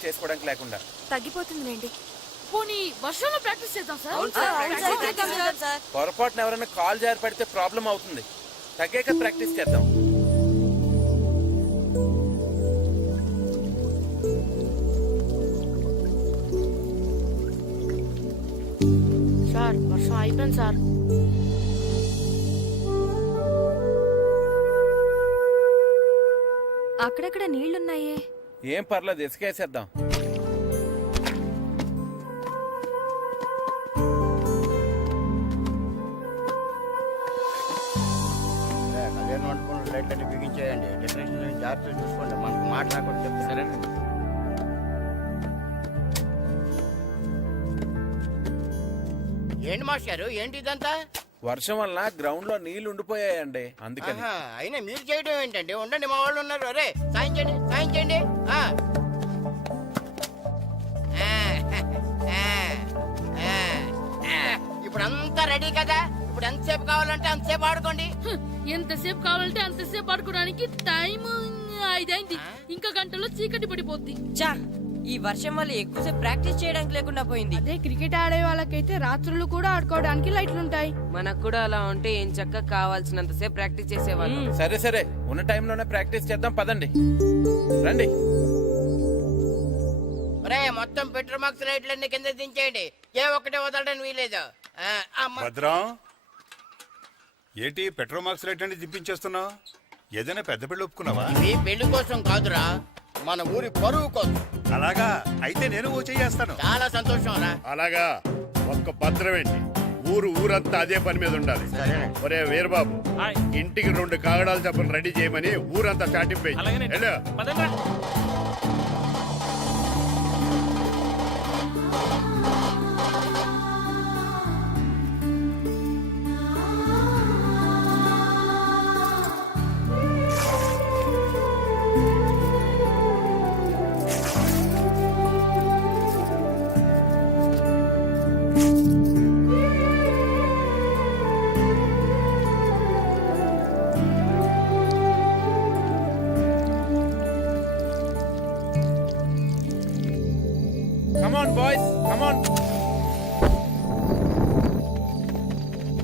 Practice చేసుకోవడానికి లేకుండా. తగ్గిపోతుందిలేండి. పోనీ వర్షంలో ప్రాక్టీస్ చేద్దాం సార్. పొరపాటున ఎవరైనా కాల్ జారి పడితే ప్రాబ్లం అవుతుంది. తగ్గాక ప్రాక్టీస్ చేద్దాం. సార్ వర్షం అయిపోయింది సార్. అక్కడక్కడ నీళ్లున్నాయే. ఏం పర్లేదు, ఇసుకేసేద్దాం. కళ్యాణ మండపంలో లైట్లన్నీ బిగించేయండి. డెకరేషన్ జాగ్రత్తగా చూసుకోండి. మనకు మాట్లాడకుండా చెప్తాను. సరేనండి. ఏంటి మాస్టారు, ఏంటి ఇదంతా? వర్షం వల్ల గ్రౌండ్ లో నీళ్లు ఉండిపోయాయండి, అందుకని. అయినా మీరు చేయడం ఏంటండి? ఉండండి, మా వాళ్ళు ఉన్నారు. అరే సాయం చేయండి, సాయం చేయండి. ఇప్పుడు అంతా రెడీ కదా? ఇప్పుడు ఎంతసేపు కావాలంటే అంతసేపు ఆడుకోండి. ఎంతసేపు కావాలంటే అంతసేపు ఆడుకోవడానికి టైం 5 అయింది. ఇంకా గంటలో చీకటి పడిపోద్ది. చా, ఈ వర్షం వల్ల ఎక్కువసేపు ప్రాక్టీస్ చేయడానికి లేకుండా పోయింది. అదే క్రికెట్ ఆడే వాళ్ళకైతే రాత్రులు కూడా ఆడుకోవడానికి లైట్లుంటాయి. మనకు కూడా అలా ఉంటే ఏం చక్కగా కావాల్సినంత సేపు ప్రాక్టీస్ చేసేవాళ్ళం. సరే సరే, ఉన్న టైంలోనే ప్రాక్టీస్ చేద్దాం, పదండి. రండి. ఒరే, మొత్తం పెట్రోల్ మార్క్స్ లైట్లన్నీ కింద దించేయండి. ఏ ఒక్కటే వదలడానికి వీలేదు. భద్రం, ఏంటి పెట్రోల్ మార్క్స్ రేట్ అని దిప్పించేస్తున్నావు? ఏదైనా పెద్ద పెళ్లి ఒప్పుకున్నావా? ఈ పెళ్లి కోసం కాదురా, మన ఊరి పరువు కోసం. అలాగా అయితే నేను ఓ చేస్తాను. చాలా సంతోషం రా. అలాగా ఒక్క పత్రం ఏంటి, ఊరంతా అదే పని మీద ఉండాలి. ఒరే వీరబాబు, ఇంటికి 2 కాగడాలు చెప్పని రెడీ చేయమని ఊరంతా చాటింపే.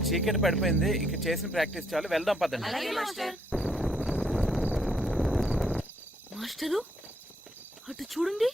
చీకటి పడిపోయింది, ఇక చేసిన ప్రాక్టీస్ చాలు, వెళ్దాం పదండి. మాస్టరు అటు చూడండి.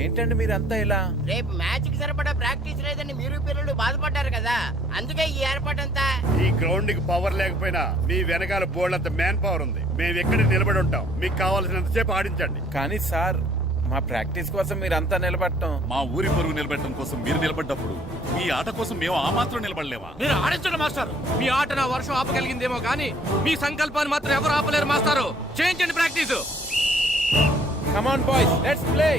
ఏంటండి మీరంతా ఇలా? రేపు మ్యాచ్ కి సరిపడా ప్రాక్టీస్ లేదని మీరు పిల్లలు బాధపడ్డారు కదా, అందుకే ఈ ఏర్పాటంతా. ఈ గ్రౌండ్ కి పవర్ లేకపోయినా మీ వెనకాల బోర్డు అంత మ్యాన్ పవర్ ఉంది. మేము ఎక్కడ నిలబడి ఉంటాం, మీకు కావాల్సినంత సేపు ఆడించండి. కానీ సార్, మా ప్రాక్టీస్ కోసం మీరంతా నిలబడటం, మా ఊరి పరువు నిలబెట్టడం కోసం మీరు నిలబడ్డప్పుడు మీ ఆట కోసం మేము ఆ మాత్రం నిలబడలేమా? మీరు ఆడించండి మాస్టర్. మీ ఆట నా వర్షం ఆపగలిగిందేమో కానీ మీ సంకల్పాన్ని మాత్రం ఎవరు ఆపలేరు మాస్టారు. చేయించండి practice. Come on boys, let's play.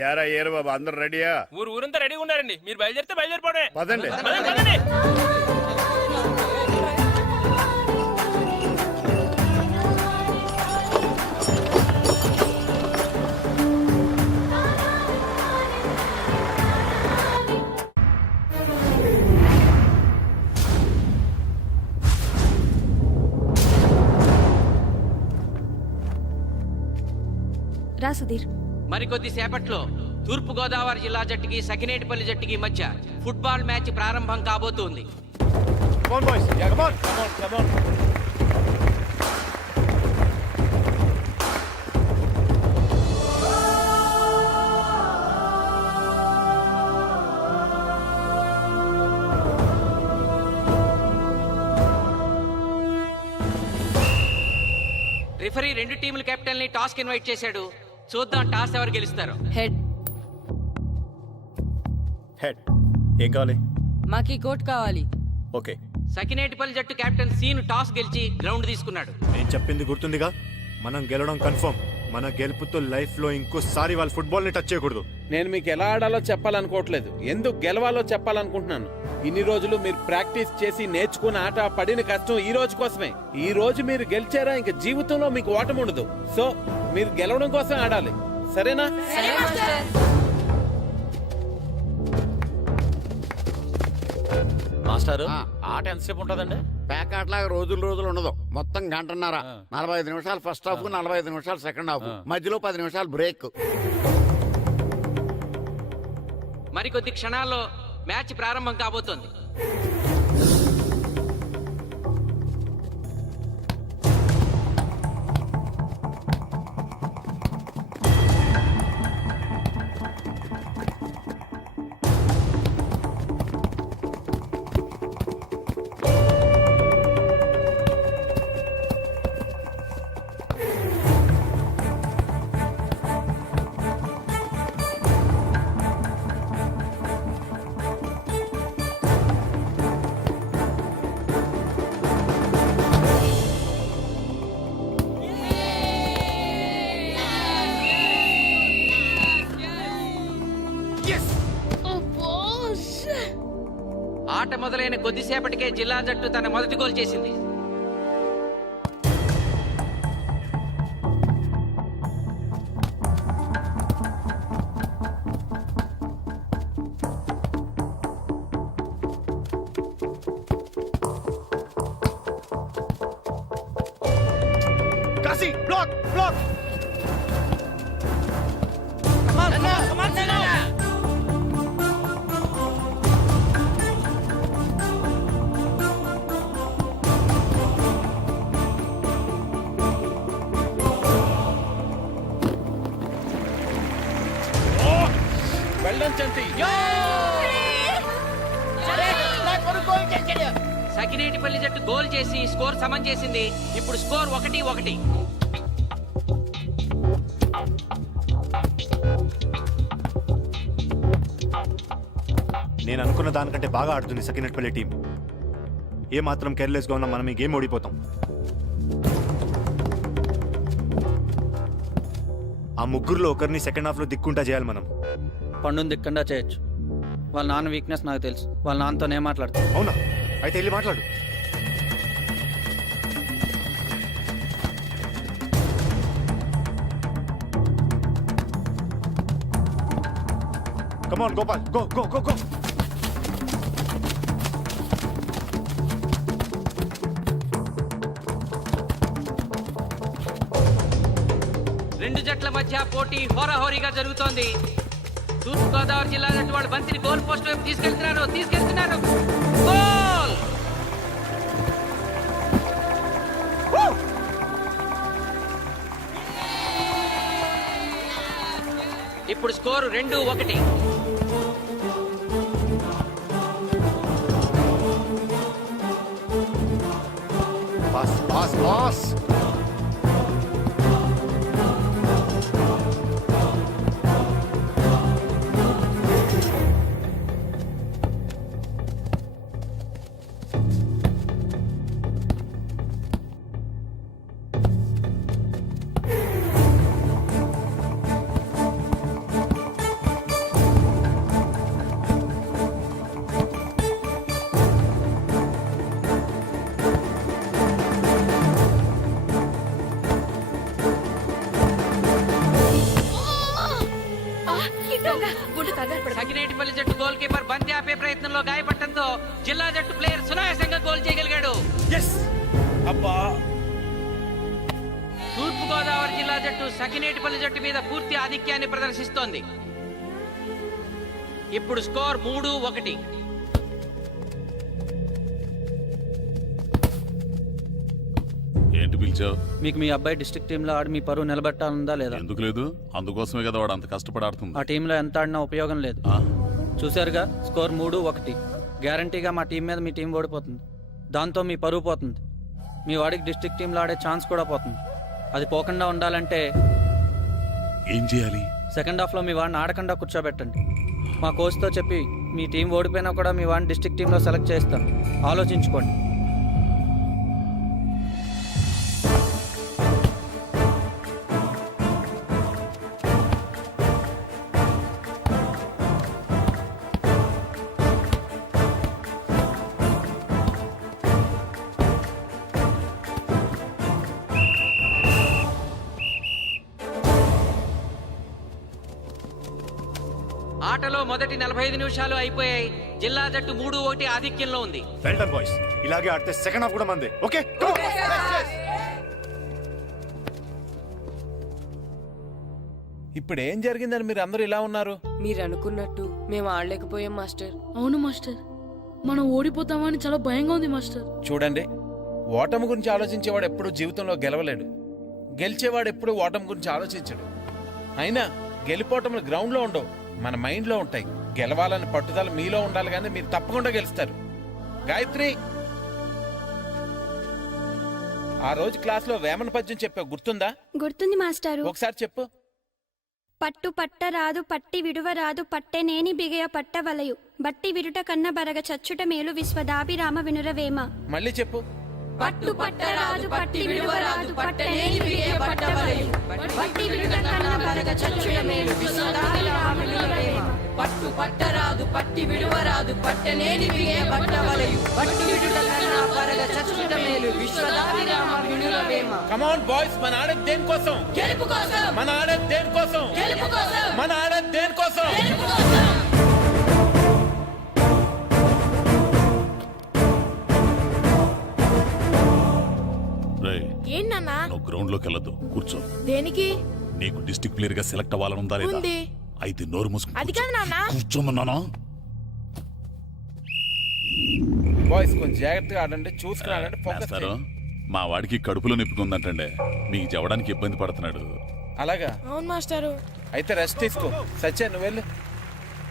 యారా ఏరు బాబు అందరు రెడీయా? ఊరంతా రెడీగా ఉన్నారండి, మీరు బయలుదేరితే బయలుదేరిపోవడమే. పదండి. పదండి. రా సుధీర్. మరికొద్ది సేపట్లో తూర్పు గోదావరి జిల్లా జట్టుకి సకినేటిపల్లి జట్టుకి మధ్య ఫుట్బాల్ మ్యాచ్ ప్రారంభం కాబోతోంది. రిఫరీ రెండు టీముల కెప్టెన్ ని టాస్ కి ఇన్వైట్ చేశాడు. చూద్దాం టాస్ ఎవరు గెలుస్తారు. హెడ్. హెడ్. ఏం కావాలి? మాకీ కోట్ కావాలి. ఓకే. సకినేటిపల్లి జట్టు కెప్టెన్ సీను టాస్ గెలిచి గ్రౌండ్ తీసుకున్నాడు. నేను చెప్పింది గుర్తుందిగా, మనం గెలవడం కన్ఫర్మ్. మన గెలుపుతో లైఫ్ లో ఇంకోసారి వాళ్ళ ఫుట్బాల్ ని టచ్ చేయకూడదు. నేను మీకు ఎలా ఆడాలో చెప్పాలనుకోవట్లేదు, ఎందుకు గెలవాలో చెప్పాలనుకుంటున్నాను. ఇన్ని రోజులు మీరు ప్రాక్టీస్ చేసి నేర్చుకున్న ఆట పడిన కష్టం ఈ రోజు కోసమే. ఈ రోజు మీరు గెలిచారా ఇంక జీవితంలో మీకు ఓటమి ఉండదు. సో మీరు గెలవడం కోసం ఆడాలి, సరేనా? మాస్టారు, ఆట ఎంతసేపు ఉంటుందండి? ప్యాకాట్లాగా రోజులు ఉండదు, మొత్తం గంటన్నర. 45 నిమిషాలు ఫస్ట్ హాఫ్, 45 నిమిషాలు సెకండ్ హాఫ్, మధ్యలో 10 నిమిషాలు బ్రేక్. మరికొద్ది క్షణాల్లో మ్యాచ్ ప్రారంభం కాబోతోంది. ఆట మొదలైన కొద్దిసేపటికే జిల్లా జట్టు తన మొదటి గోల్ చేసింది. Kashi block block. వెళ్ళడం చంటి. సకినేటిపల్లి జట్టు గోల్ చేసి స్కోర్ సమం చేసింది. ఇప్పుడు స్కోర్ 1-1. నేను అనుకున్న దానికంటే బాగా ఆడుతుంది సకినేటిపల్లి టీం. ఏ మాత్రం కేర్లెస్ గా ఉన్నా మనం ఈ గేమ్ ఓడిపోతాం. ఆ ముగ్గురులో ఒకరిని సెకండ్ హాఫ్ లో దిక్కుంటా చేయాలి మనం. పండుని దిక్కుండా చేయొచ్చు. వాళ్ళ నాన్న వీక్నెస్ నాకు తెలుసు. వాళ్ళ నాన్నతోనే మాట్లాడతాను. అవునా? అయితే వెళ్ళి మాట్లాడు. Come on, Gopal. Go, go, go, go. రెండు జట్ల మధ్య పోటీ హోరాహోరీగా జరుగుతోంది. తూర్పు గోదావరి జిల్లా జట్టు వాళ్ళు బంతిని గోల్ పోస్ట్ వైపు తీసుకెళ్తున్నారు. గోల్! ఇప్పుడు score 2-1. Pass, pass, pass. Sakinetipalli జట్టు గోల్ కీపర్ బంతి ఆపే ప్రయత్నంలో గాయపడటంతో జిల్లా జట్టు ప్లేయర్ సునాయాసంగా గోల్ చేయగలిగాడు. అబ్బా తూర్పు గోదావరి జిల్లా జట్టు సకినేటిపల్లి జట్టు మీద పూర్తి ఆధిక్యాన్ని ప్రదర్శిస్తోంది. ఇప్పుడు స్కోర్ 3-1. ఏంటి పిలిచావు? మీకు మీ అబ్బాయి డిస్ట్రిక్ట్ టీంలో ఆడి మీ పరువు నిలబెట్టాలందా లేదా? ఎందుకు లేదు? అందుకోసమే కదా వాడు అంత కష్టపడి ఆడుతుంది. ఆ టీంలో ఎంత ఆడినా ఉపయోగం లేదు. ఆ? చూశారుగా, స్కోర్ 3-1. గ్యారంటీగా మా టీం మీద మీ టీం ఓడిపోతుంది. దాంతో మీ పరువు పోతుంది. మీ వాడికి డిస్ట్రిక్ట్ టీంలో ఆడే ఛాన్స్ కూడా పోతుంది. అది పోకుండా ఉండాలంటే ఏం చేయాలి? సెకండ్ హాఫ్లో మీ వాడిని ఆడకుండా కూర్చోబెట్టండి. మా కోచ్తో చెప్పి మీ టీం ఓడిపోయినా కూడా మీ వాడిని డిస్ట్రిక్ట్ టీంలో సెలెక్ట్ చేస్తాం. ఆలోచించుకోండి. ఆటలో మొదటి 45 నిమిషాలు అయిపోయాయి. జిల్లా జట్టు 3-1 ఆధిక్యంలో ఉంది. Well done boys. ఇలాగే ఆడితే సెకండ్ హాఫ్ కూడా మందే. ఓకే ఇప్పుడు ఏం జరిగిందని మీరు అందరూ ఇలా ఉన్నారు? మీరు అనుకున్నట్టు మేము ఆడలేకపోయాం మాస్టర్. అవును మాస్టర్, మనం ఓడిపోతామని చాలా భయంగా ఉంది మాస్టర్. చూడండి, ఓటమి గురించి ఆలోచించేవాడు ఎప్పుడు జీవితంలో గెలవలేడు. గెలిచేవాడు ఎప్పుడు ఓటమి గురించి ఆలోచించడు. అయినా గెలిపోవటంలో గ్రౌండ్లో ఉండవు, మన మైండ్లో ఉంటాయి. గెలవాలని పట్టుదల మీలో ఉండాలి, కానీ మీరు తప్పకుండా గెలుస్తారు. గాయత్రి, ఆ రోజు క్లాస్లో వేమన పద్యం చెప్పావు, గుర్తుందా? గుర్తుంది మాస్టారు. ఒకసారి చెప్పు. పట్టు పట్టరాదు పట్టి విడువరాదు పట్టెనేని బిగయ పట్టవలయు బట్టి విరుట కన్న బరగ చచ్చుట మేలు విశ్వదాభిరామ వినురవేమ. మళ్ళీ చెప్పు. పట్టు పట్టరాదు పట్టి విడువరాదు పట్టెనేని బిగయ పట్టవలయు బట్టి విరుట కన్న బరగ చచ్చుట మేలు విశ్వదాభిరామ వినురవేమ. పట్టు పట్టరాదు పట్టి విడువరాదు పట్టనేని బిగే పట్టవలయు పట్టు విడుట కన్నా పరగ చచ్చుట మేలు విశ్వదాభిరామ వినురవేమ. కమ్ ఆన్ బాయ్స్, మన ఆడేది దేనికోసం? గెలుపు కోసం. మన ఆడేది దేనికోసం? గెలుపు కోసం. మన ఆడేది దేనికోసం? గెలుపు కోసం. రేయ్, ఏంటన్నా? నువ్వు గ్రౌండ్ లోకి వెళ్ళొద్దు, కూర్చో. దేనికి? నీకు డిస్ట్రిక్ట్ ప్లేయర్ గా సెలెక్ట్ అవ్వాలనుందా లేదా? ఉంది. అయితే నోరు మూసుకుని అది కాదు నాన్న. కూర్చోమన్నానా? బాయ్స్ కొంచెం జాగ్రత్తగా ఆడండి, చూసుకుని ఆడండి, ఫోకస్ మాస్టారు, చేయండి. మా వాడికి కడుపులో నొప్పికుందంటండే, మీకు చెప్పడానికి ఇబ్బంది పడుతున్నాడు. అలాగా? అవును మాస్టారు. అయితే రెస్ట్ తీసుకో. సత్య, నువ్వు వెళ్ళు,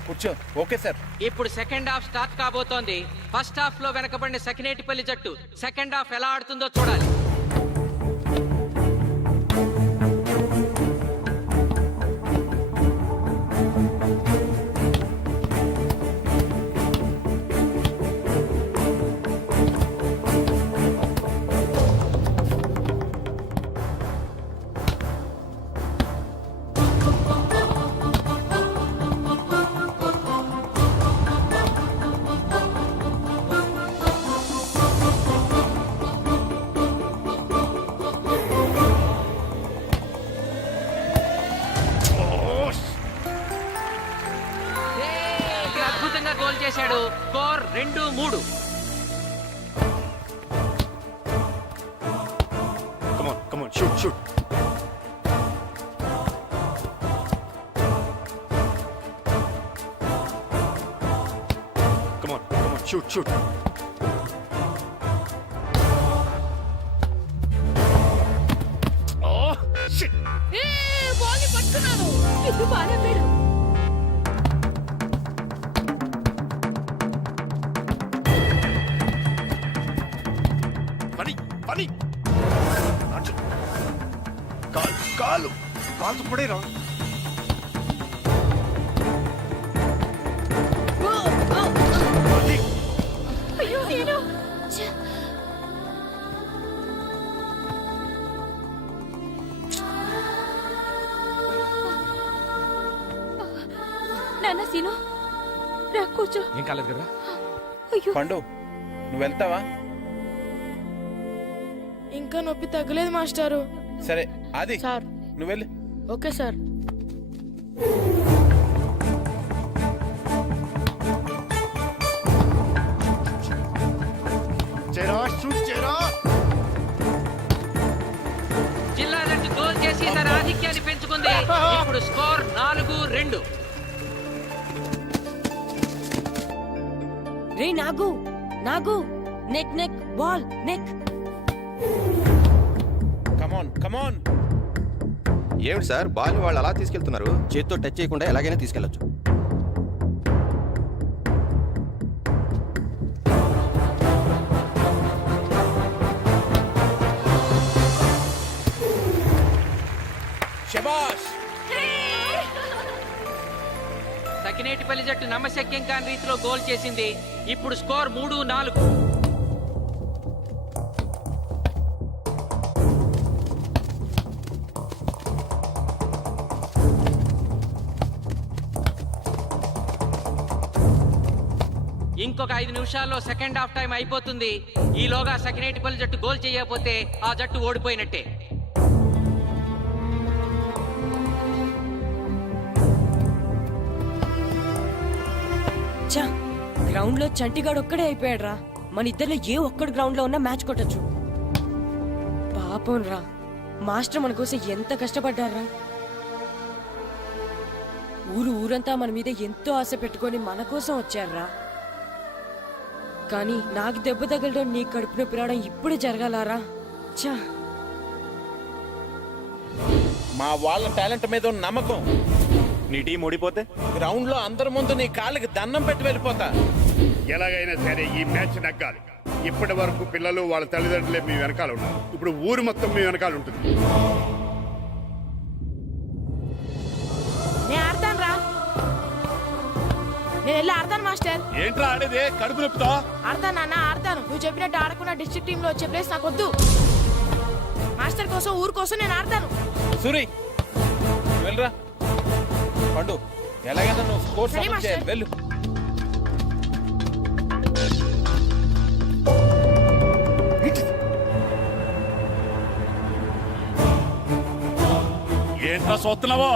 కూర్చో. Okay sir. ఇప్పుడు సెకండ్ హాఫ్ స్టార్ట్ కాబోతోంది. ఫస్ట్ హాఫ్ లో వెనకబడిన సకినేటిపల్లి జట్టు సెకండ్ హాఫ్ ఎలా ఆడుతుందో చూడాలి. ఇక్కడ అద్భుతంగా గోల్ చేశాడు. Score 2-3. Come on shoot shoot. Come on shoot shoot. Ball పట్టుకున్నాను. ఇది బాగా పేరు. పని పని కాలు కాలు కాలు పడేరా. అయ్యో నేను నాన్న సీను రా కూర్చో. ఏం కాలేదు కదా? అయ్యో పండు, నువ్వు వెళ్తావా? ఇంకా నొప్పి తగ్గలేదు మాస్టారు. సరే ఆది, సార్. నువ్వు వెళ్ళు. Okay sir. జరుగుతోంది. ఇప్పుడు స్కోర్ 4-2. రే నాగు నాగు, నెక్ నెక్ బాల్ నెక్. కమాన్ కమాన్. ఏమిటి సార్ బాల్ వాళ్ళు అలా తీసుకెళ్తున్నారు? చేత్తో టచ్ చేయకుండా ఎలాగైనా తీసుకెళ్లొచ్చు. శబాష్. సకినేటిపల్లి జట్టు నమ్మశక్యం కాని రీతిలో గోల్ చేసింది. ఇప్పుడు స్కోర్ 3-4. ఇంకొక 5 నిమిషాల్లో సెకండ్ హాఫ్ టైం అయిపోతుంది. ఈలోగా సకినేటిపల్లి జట్టు గోల్ చేయకపోతే ఆ జట్టు ఓడిపోయినట్టే. చా, గ్రౌండ్ లో చంటిగాడు ఒక్కడే అయిపోయాడు రా. మన ఇద్దరిలో ఏ ఒక్కడు గ్రౌండ్ లో ఉన్నా మ్యాచ్ కొట్టచ్చు. పాపం రా, మాస్టర్ మన కోసం ఎంత కష్టపడ్డారా. ఊరంతా మన మీద ఎంతో ఆశ పెట్టుకొని మన కోసం వచ్చారా. కానీ నాకు దెబ్బ తగలడం, నీ కడుపు నొప్పి రావడం ఇప్పుడే జరగాలారా. చా, మా వాళ్ళ టాలెంట్ మీద ఉన్న నమ్మకం. నీ టీం ఓడిపోతే గ్రౌండ్ లో అందరి ముందు నీ కాళ్ళకి దండం పెట్టి వెళ్ళిపోతా. ఎలాగైనా సరే ఈ మ్యాచ్ నగ్గాలి. ఇప్పటి వరకు పిల్లలు వాళ్ళ తల్లిదండ్రులే మీ వెనకాల ఉన్నారు. ఇప్పుడు ఊరు మొత్తం మీ వెనకాల ఉంటుంది. నేను ఆడతాను రా, నేను వెళ్ళి ఆడతాను మాస్టర్. ఏంట్రా ఆడేదే కడుపు నొప్పితో? ఆడతాను నాన్న, ఆడతాను. నువ్వు చెప్పినట్టు ఆడకుండా డిస్ట్రిక్ట్ టీమ్ లో వచ్చే ప్లేస్ నాకు వద్దు. మాస్టర్ కోసం, ఊరు కోసం నేను ఆడతాను. సూరి వెళ్ళరా. పండు ఎలాగైనా నువ్వు స్కోర్ సరే, సమన్ చేయాలి. మాస్టర్. వెళ్ళు. ఏంట్రా చూస్తున్నావో?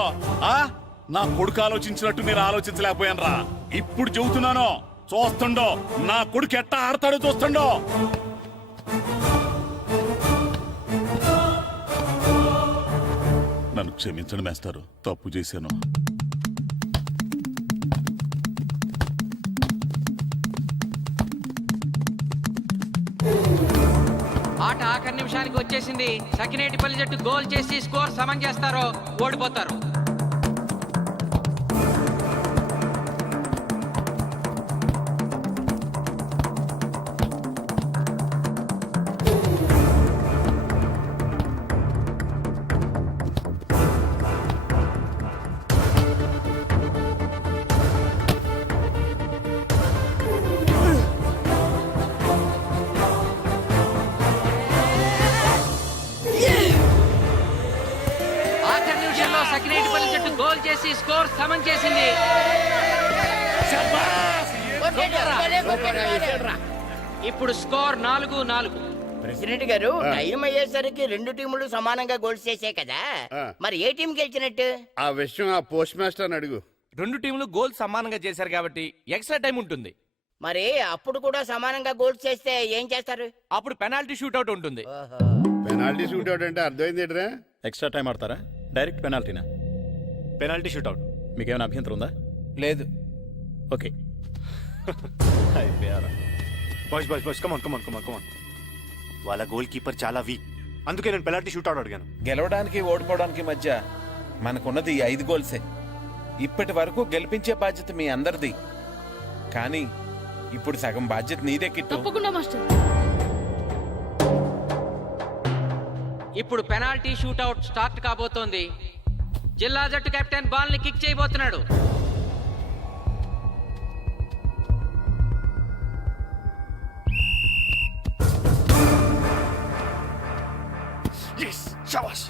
నా కొడుకు ఆలోచించినట్టు నేను ఆలోచించలేకపోయాను రా. ఇప్పుడు చెబుతున్నాను, చూస్తుండో నా కొడుకు ఎట్టా ఆడతాడో చూస్తుండో. నన్ను క్షమించండి మేస్తారు, తప్పు చేశాను. ఆట ఆఖరి నిమిషానికి వచ్చేసింది. సకినేటిపల్లి జట్టు గోల్ చేసి స్కోర్ సమం చేస్తారో ఓడిపోతారు. ఆఖరి నిమిషంలో సకినేటిపల్లి జట్టు గోల్ చేసి స్కోర్ సమం చేసింది. ఇప్పుడు స్కోర్ 4-4. ప్రెసిడెంట్ గారు, టైం అయ్యేసరికి రెండు టీములు సమానంగా గోల్స్ చేసే కదా, మరి ఏ టీం గెలిచినట్టు? ఆ విషయం ఆ పోస్ట్ మాస్టర్ అడుగు. రెండు టీంలు గోల్ సమానంగా చేశారు కాబట్టి ఎక్స్ట్రా టైం ఉంటుంది. మరి అప్పుడు కూడా సమానంగా గోల్స్ చేస్తే ఏం చేస్తారు? అప్పుడు పెనాల్టీ షూట్అవుట్ ఉంటుంది. పెనాల్టీ షూట్ అవుట్ అంటే అర్థమైంది ఏంట్రా? ఎక్స్ట్రా టైం ఆడతారా? డైరెక్ట్ పెనాల్టీనా? Penalty shootout. మీకేమైనా అభ్యంతరం ఉందా? లేదు. ఓకే. అయిపోయారా? Boys boys boys, come on come on come on come on. వాళ్ళ గోల్ కీపర్ చాలా వీక్, అందుకే నేను పెనాల్టీ షూట్అవుట్ అడిగాను. గెలవడానికి ఓడిపోవడానికి మధ్య మనకున్నది ఈ 5 గోల్సే. ఇప్పటి వరకు గెలిపించే బాధ్యత మీ అందరిది. కానీ ఇప్పుడు సగం బాధ్యత నీదే కిట్టు. తప్పకుండా మాస్టర్. ఇప్పుడు పెనాల్టీ షూట్అవుట్ స్టార్ట్ కాబోతోంది. జిల్లా జట్టు కెప్టెన్ బాల్ ని కిక్ చేయబోతున్నాడు. శబాష్.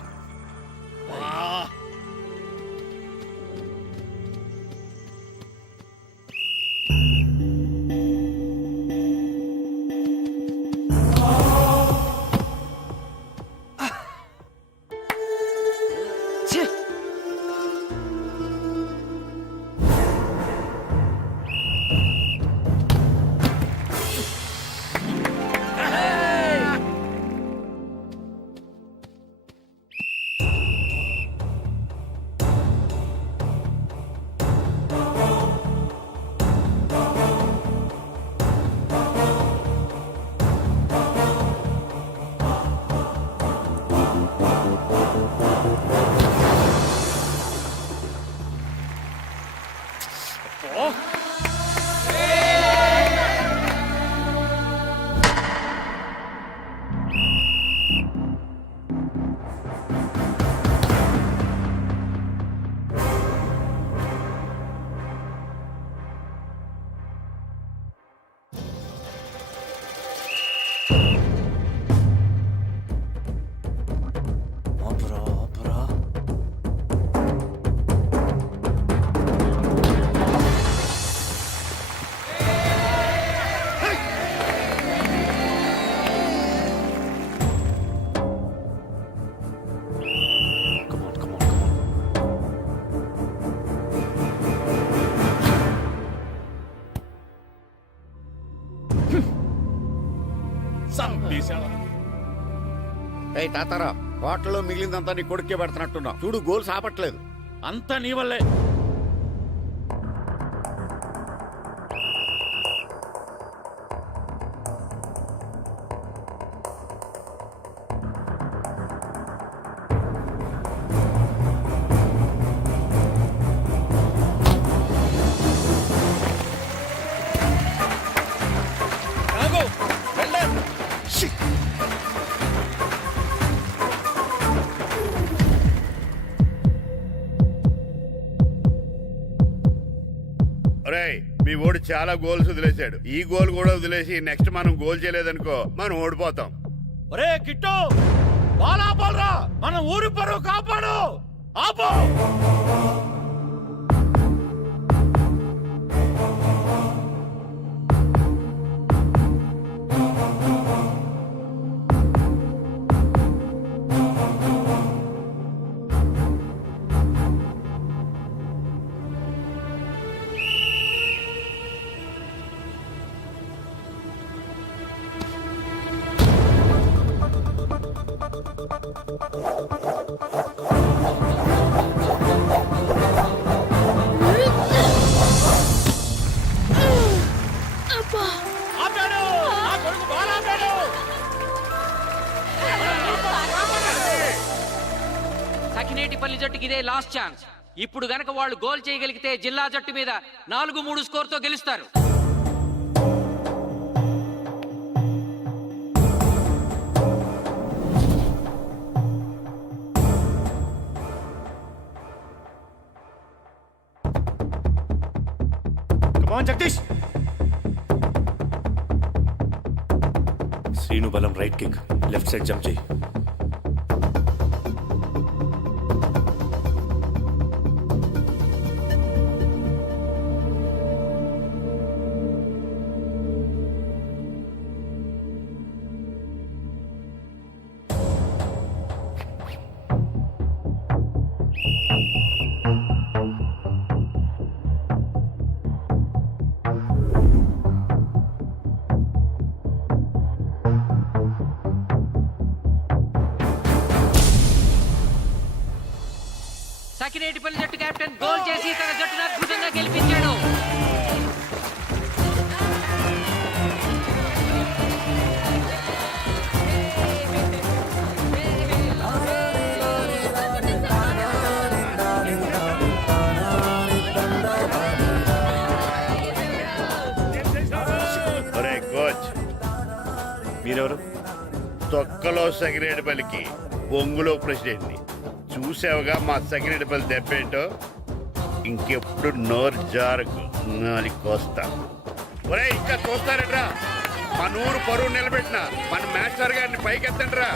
ఆపురా, ఆపురా. Come on, come on, come on. చంపేశాడు. ఏయ్ తాతారా, హోటల్లో మిగిలిందంతా నీ కొడుకే పెడుతున్నట్టున్నావు. చూడు గోల్స్ ఆపట్లేదు. అంతా నీ వల్లే. ఆగు, వెళ్ళే. ఒరేయ్, మీ ఓడి చాలా గోల్స్ వదిలేశాడు. ఈ గోల్ కూడా వదిలేసి నెక్స్ట్ మనం గోల్ చేయలేదనుకో మనం ఓడిపోతాం. ఒరే కిట్టు, బాల్ ఆపాలరా, మన ఊరి పరువు కాపాడు. ఆపు. ఆపాడు. నా కొడుకు బాల్ ఆపాడు. సకినేటిపల్లి జట్టుకి ఇదే లాస్ట్ ఛాన్స్. ఇప్పుడు గనక వాళ్ళు గోల్ చేయగలిగితే జిల్లా జట్టు మీద 4-3 స్కోర్తో గెలుస్తారు. Come on, Jagadish. శ్రీను బలం right kick, left side jump చేయి. సకినేటిపల్లి జట్టు కెప్టెన్ గోల్ చేసి తన జట్టును అద్భుతంగా గెలిపించాడు. ఒరే కోచ్, మీరెవరు? తొక్కలో సగిరేడుపల్లికి బొంగులో ప్రెసిడెంట్ని. చూసావుగా మా సగిరేడుపల్లి దెబ్బేంటో. ఇంకెప్పుడు నోరు జారకు నాలి కోస్తా. ఒరే ఇంకా చూస్తారట్రా, మన ఊరు పరువు నిలబెట్టిన మన మాస్టర్ గారిని పైకెత్తండి రా.